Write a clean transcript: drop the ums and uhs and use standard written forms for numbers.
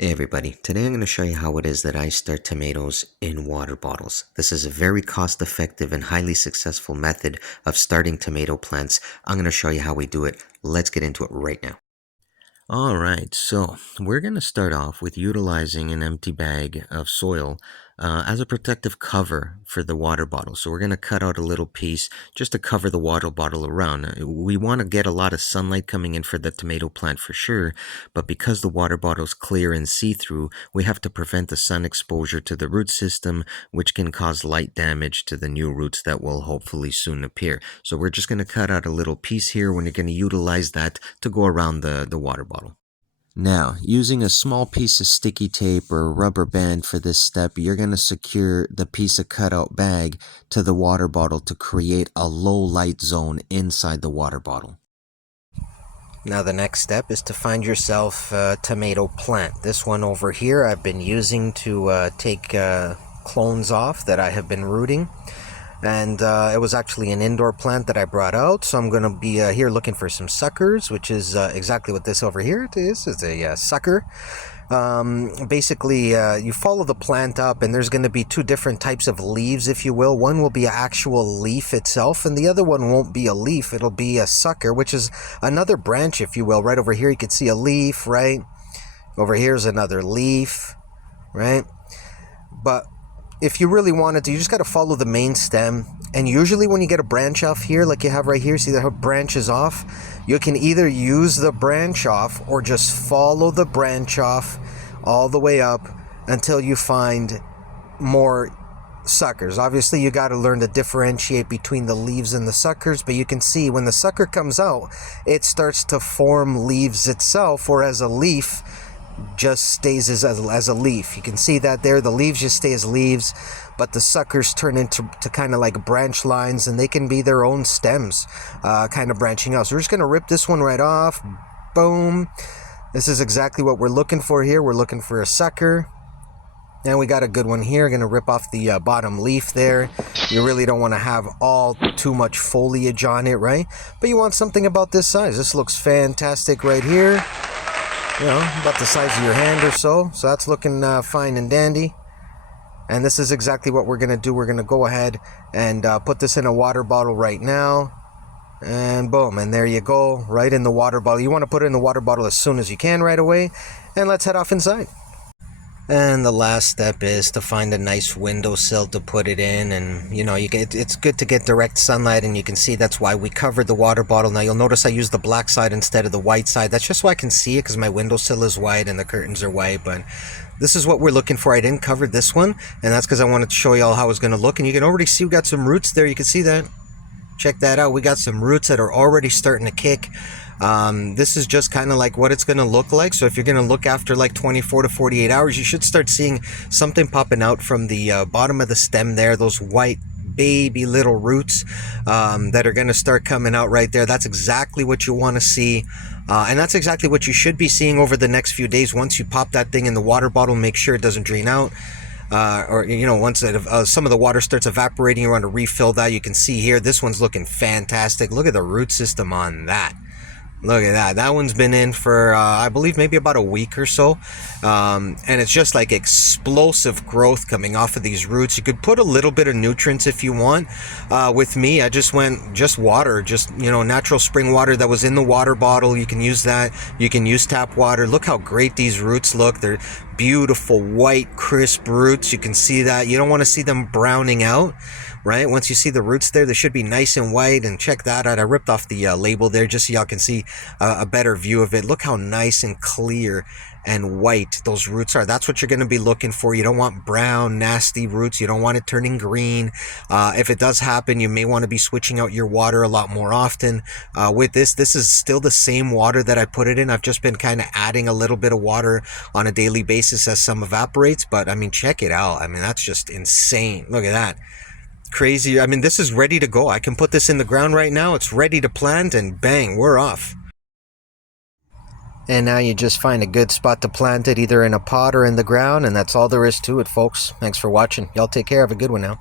Hey everybody, today I'm going to show you how it is that I start tomatoes in water bottles. This is a very cost-effective and highly successful method of starting tomato plants. I'm going to show you how we do it. Let's get into it right now. Alright, so we're going to start off with utilizing an empty bag of soil as a protective cover for the water bottle. So we're going to cut out a little piece just to cover the water bottle around. We want to get a lot of sunlight coming in for the tomato plant for sure, but because the water bottle is clear and see-through, we have to prevent the sun exposure to the root system, which can cause light damage to the new roots that will hopefully soon appear. So we're just going to cut out a little piece here when you're going to utilize that to go around the water bottle. Now, using a small piece of sticky tape or rubber band for this step, you're going to secure the piece of cutout bag to the water bottle to create a low light zone inside the water bottle. Now the next step is to find yourself a tomato plant. This one over here I've been using to take clones off that I have been rooting. And it was actually an indoor plant that I brought out, so I'm going to be here looking for some suckers, which is exactly what this over here is. It's a sucker. Basically, you follow the plant up, and there's going to be two different types of leaves, if you will. One will be an actual leaf itself, and the other one won't be a leaf. It'll be a sucker, which is another branch, if you will. Right over here, you can see a leaf, right? Over here's another leaf, right? But if you really wanted to, you just got to follow the main stem. And usually when you get a branch off here, like you have right here, see the branch is off? You can either use the branch off or just follow the branch off all the way up until you find more suckers. Obviously, you got to learn to differentiate between the leaves and the suckers, but you can see when the sucker comes out, it starts to form leaves itself, whereas a leaf just stays as a leaf. You can see that there, the leaves just stay as leaves, but the suckers turn into kind of like branch lines, and they can be their own stems, kind of branching out. So we're just going to rip this one right off. Boom. This is exactly what we're looking for here. We're looking for a sucker. And we got a good one here. Going to rip off the bottom leaf there. You really don't want to have all too much foliage on it, right? But you want something about this size. This looks fantastic right here. You know, about the size of your hand or so. So that's looking fine and dandy. And this is exactly what we're going to do. We're going to go ahead and put this in a water bottle right now. And boom, and there you go, right in the water bottle. You want to put it in the water bottle as soon as you can right away. And let's head off inside. And the last step is to find a nice windowsill to put it in, and you know, it's good to get direct sunlight, and you can see that's why we covered the water bottle. Now you'll notice I used the black side instead of the white side. That's just so I can see it, because my windowsill is white and the curtains are white, but this is what we're looking for. I didn't cover this one, and that's because I wanted to show you all how it's going to look. And you can already see we got some roots there. You can see that. Check that out. We got some roots that are already starting to kick. This is just kind of like what it's going to look like. So if you're going to look after like 24 to 48 hours, you should start seeing something popping out from the bottom of the stem there, those white baby little roots that are going to start coming out right there. That's exactly what you want to see. And that's exactly what you should be seeing over the next few days. Once you pop that thing in the water bottle, make sure it doesn't drain out. Or you know, once some of the water starts evaporating, you want to refill that. You can see here, this one's looking fantastic. Look at the root system on that. Look at that. That one's been in for, I believe, maybe about a week or so. And it's just like explosive growth coming off of these roots. You could put a little bit of nutrients if you want. With me, I just went just water, just, you know, natural spring water that was in the water bottle. You can use that. You can use tap water. Look how great these roots look. They're beautiful, white, crisp roots. You can see that. You don't want to see them browning out. Right, once you see the roots there, they should be nice and white. And check that out. I ripped off the label there just so y'all can see a better view of it. Look how nice and clear and white those roots are. That's what you're going to be looking for. You don't want brown, nasty roots. You don't want it turning green. If it does happen, you may want to be switching out your water a lot more often. With this is still the same water that I put it in. I've just been kind of adding a little bit of water on a daily basis as some evaporates. But I mean, check it out. I mean, that's just insane. Look at that. Crazy. I mean, this is ready to go. I can put this in the ground right now. It's ready to plant, and bang, we're off. And now you just find a good spot to plant it, either in a pot or in the ground, and that's all there is to it, folks. Thanks for watching. Y'all take care. Have a good one now.